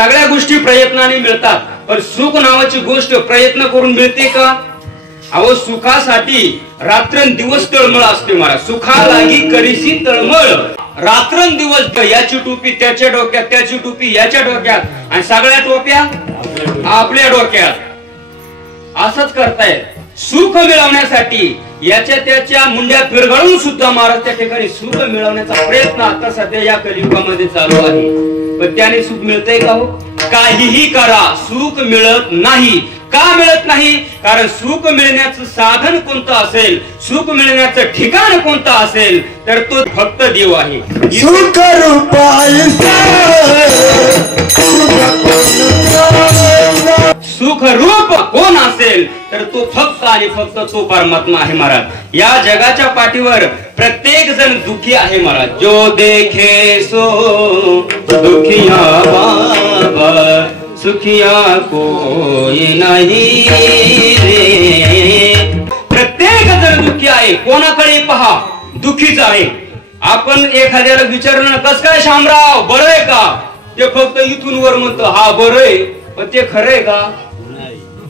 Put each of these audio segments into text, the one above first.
सगळ्या गोष्टी प्रयत्नाने मिळतात, पण सुख नावाची गोष्ट प्रयत्न करून मिळते का? अहो सुखासाठी रात्रंदिवस तळमळ असते महाराज. सुखालागी करीसी तळमळ रात्रंदिवस. याची टोपी त्याच्या डोक्यात, त्याची टोपी याच्या डोक्यात, आणि सगळ्या टोप्या आपल्या डोक्यात. असंच करतायत. सुख मिळवण्यासाठी याच्या त्याच्या मुंड्या पिरगळून सुद्धा महाराज त्या ठिकाणी सुख मिळवण्याचा प्रयत्न आता सध्या या कलियुगामध्ये चालू आहे. पण त्याने सुख मिळतंय का हो? काहीही करा सुख मिळत नाही. का मिळत नाही? कारण सुख मिळण्याचं साधन कोणतं असेल, सुख मिळण्याचं ठिकाण कोणतं असेल, तर तो फक्त देव आहे. सुख सुख रूप कोण असेल तर तो फक्त आणि फक्त तो परमात्मा आहे महाराज. या जगाच्या पाठीवर प्रत्येक जण दुखी आहे महाराज. जो देखे सो दुखिया बाबा, सुखिया कोई नाही रे. प्रत्येक जण दुःखी आहे. कोणाकडे पहा दुःखीच आहे. आपण एखाद्याला विचारलं कस काय शामराव बरं आहे का, ते फक्त इथून वर म्हणतो हा बरं आहे, पण ते खरं आहे का?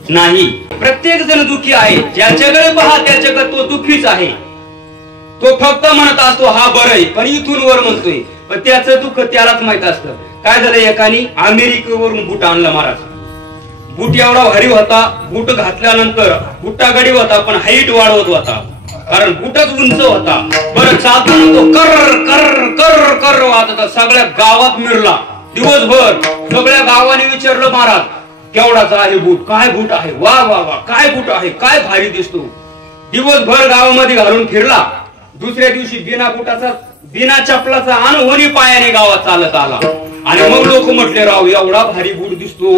नाही. प्रत्येक जण दुःखी आहे. ज्याच्याकडे पहा त्याच्याकडे तो दुःखीच आहे. तो फक्त म्हणत असतो हा बरं आहे, पण इथून वर म्हणतोय, पण त्याचं दुःख त्यालाच माहित असतं. काय झालं, एकाने अमेरिकेवरून बूट आणला महाराज. बूट एवढा भारी होता. बूट घातल्यानंतर बुट्टा गडी होता, पण हाईट वाढवत होता, कारण बूटच उंच होता. बरं चालताना तो कर कर कर कर वाजत सगळ्या गावात मिरला. दिवसभर सगळ्या गावाने विचारलं महाराज केवढाचा आहे बूट, काय बूट आहे, वा वा वा काय बूट आहे, काय भारी दिसतो. दिवसभर गावामध्ये घालून फिरला. दुसऱ्या दिवशी बिना बुटाचा बिना चपलाचा अनहोनी पायाने गावात चालत आला. आणि मग लोक म्हटले राव एवढा भारी बूट दिसतो,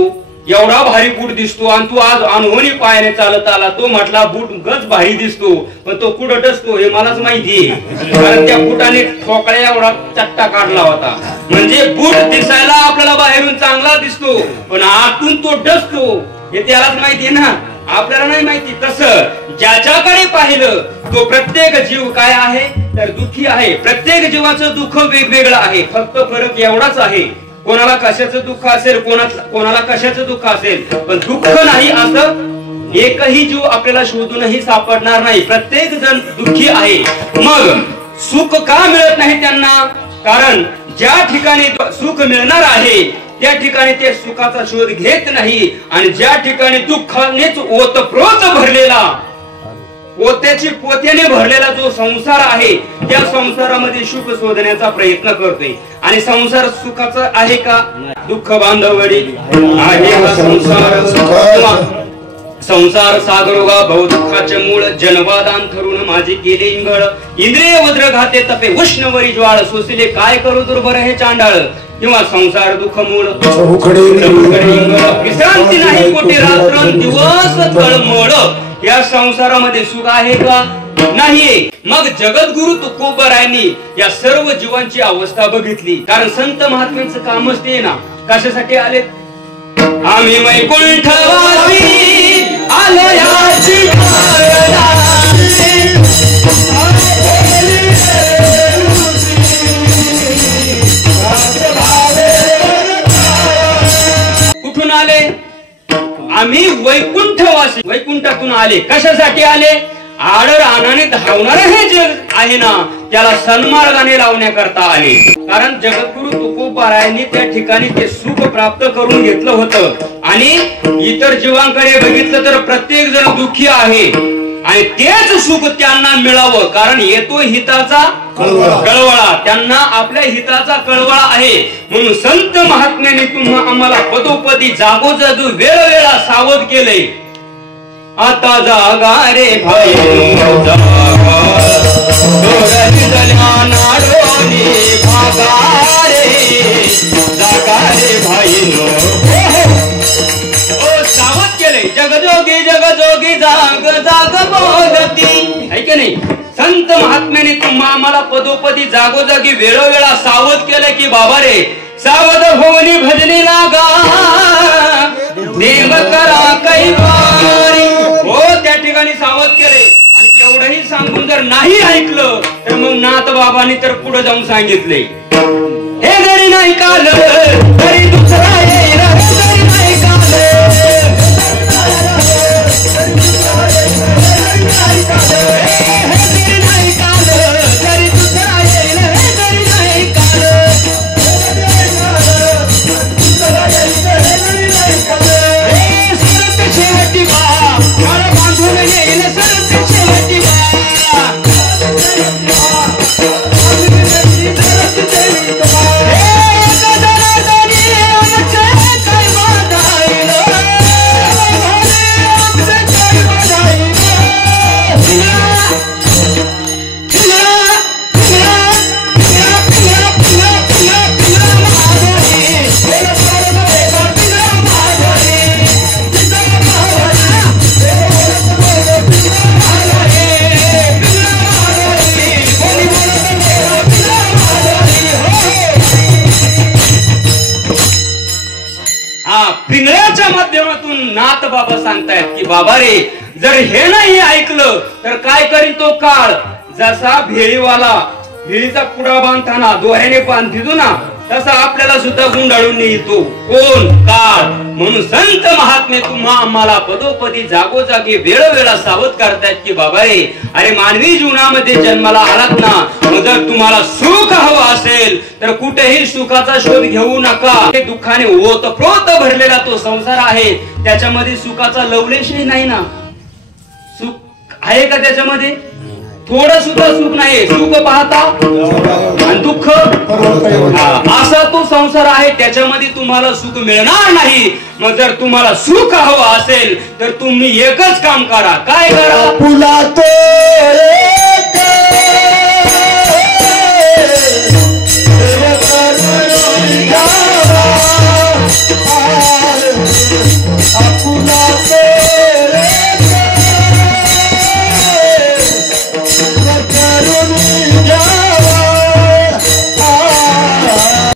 एवढा भारी बूट दिसतो, आणि तू आज अनहोनी पायाने चालत आला. तो म्हटला बूट गच भारी दिसतो, पण तो कुठं डसतो हे मलाच माहितीये, कारण त्या बुटाने ठोकळ्या एवढा चट्टा काढला होता. म्हणजे बूट दिसायला आपल्याला बाहेरून चांगला दिसतो, पण आतून तो डसतो हे त्यालाच माहितीये ना, आपल्याला नाही माहिती. तसं ज्याच्याकडे पाहिलं तो प्रत्येक जीव काय आहे तर दुःखी आहे. प्रत्येक जीवाचं दुःख वेगवेगळं आहे. फक्त फरक एवढाच आहे, कोणाला कशाचं दुःख असेल, कोणाला कशाचं दुःख असेल, पण दुःख नाही असं एकही जीव आपल्याला शोधूनही सापडणार नाही. प्रत्येक जण दुःखी आहे. मग सुख का मिळत नाही त्यांना? कारण ज्या ठिकाणी सुख मिळणार आहे त्या ठिकाणी ते सुखाचा शोध घेत नाही, आणि ज्या ठिकाणी दुःखानेच ओतप्रोत भरलेला, पोत्याने भरलेला जो संसार आहे त्या संसारामध्ये सुख शोधण्याचा प्रयत्न करतोय. आणि संसार सुखाचा आहे का? दुःख बांधवडी आहे हा संसार. संसार सागरोगा बहुदुःखाचे मूळ, जनवादान ठरून माझे केले इंगळ. इंद्रिय वज्र घाते तपे उष्णवरी ज्वाळ, सोसिले काय करू दुर्भर हे चांडाळ. किंवा संसार दुःख मूळ विश्रांती नाही कोटी रात्रंदिवस तळमळ. या संसारामध्ये सुख आहे का? नाहीये. मग जगद्गुरु तुकोबरायांनी या सर्व जीवांची अवस्था बघितली. कारण संत महात्म्यांचं कामच ते ना. कशासाठी आले? आम्ही वैकुंठवासी आलो याची कुठून आले? आम्ही वैकुंठवासी, वैकुंठातून आले. कशासाठी आले? आड रानाने धावणार हे जग आहे ना त्याला सन्मार्गाने लावण्याकरता आले. कारण जगद्गुरु तुकोबरायांनी त्या ठिकाणी ते सुख प्राप्त करून घेतलं होतं. आणि इतर जीवांकडे बघितलं तर प्रत्येक जण दुःखी आहे, आणि तेच सुख त्यांना मिळावं. कारण येतो हिताचा कळवळा, त्यांना आपल्या हिताचा कळवळा आहे. म्हणून संत महात्म्याने तुम्हा आम्हाला पदोपदी जागोजागी वेळोवेळा सावध केले. आता जागा रे भाई जागा, डोळ्याची जल्या नाडोनी भागा रे, जागा रे भाई ओ सावध केले. जगजोगी जगजोगी जाग जाग बोलती है की नाही. संत महात्म्याने तुम्हा आम्हाला पदोपदी जागोजागी वेळोवेळा सावध केलं की बाबा रे सावध होनी भजनी लागा, देव करा कैवारी. हो त्या ठिकाणी सावध केले. आणि एवढंही सांगून जर नाही ऐकलं तर मग नाथ बाबांनी तर पुढे जाऊन सांगितले, हे जरी नाही काल तरी दुसरा येईल पिंगळ्याच्या माध्यमातून नाथ बाबा सांगतायत की बाबा रे, जर हे नाही ऐकलं तर काय करीन तो काळ. जसा भेळीवाला भेळीचा पुडा बांधताना दोऱ्याने बांधितो ना, तसा आपल्याला सुद्धा गुंडाळून येतो कोण, काळ. म्हणून संत महात्मे तुम्हा आम्हाला पदोपदी जागोजागी वेळोवेळा सावध करतायत की बाबा रे, अरे मानवी जीवनामध्ये जन्माला आलात ना, मग जर तुम्हाला सुख हवं असेल तर कुठेही सुखाचा शोध घेऊ नका. दुःखाने ओतप्रोत भरलेला तो संसार आहे, त्याच्यामध्ये सुखाचा लवलेशही नाही ना. सुख आहे का त्याच्यामध्ये? थोडं सुद्धा सुख नाही. सुख पाहता आणि दुःख असा तो संसार आहे, त्याच्यामध्ये तुम्हाला सुख मिळणार नाही. मग जर तुम्हाला सुख हवं असेल तर तुम्ही एकच काम करा. काय करा? पुला तो पुला